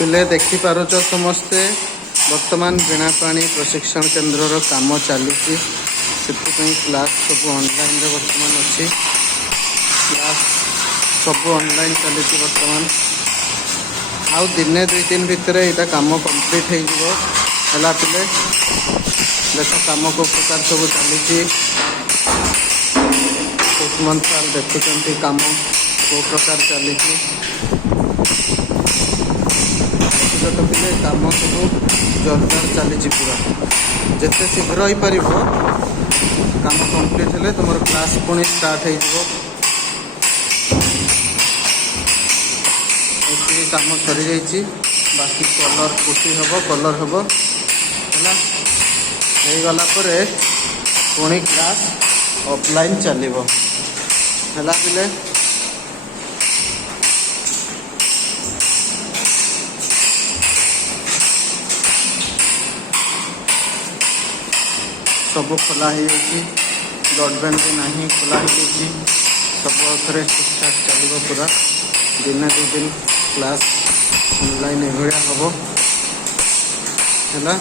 पिले देखिपारुच समस्ते वर्तमान वीणापाणी प्रशिक्षण केन्द्र काम चली क्लास सब ऑनलाइन रे वर्तमान अच्छी क्लास सब ऑनलाइन चली वर्तमान आउ दिने 2-3 भितर यहाँ काम कंप्लीट है पिले देख काम को प्रकार सब चली कुसुमंत साल देखुं काम को प्रकार चली पिले काम सब जोरदार चली पूरा जिते शीघ्र हो पार काम कंप्लीट हेले तुम क्लास पुणी स्टार्ट हो काम सरी जाइए बाकी कलर पुटी हम कलर हम है गला पुणी क्लास ऑफलाइन चलो है पिले सब खोला ब्रॉडबैंड भी नहीं खोला सब थे ठीक ठाक चलो पूरा दिन 2 दिन क्लास ऑनलाइन एभलिया हम है।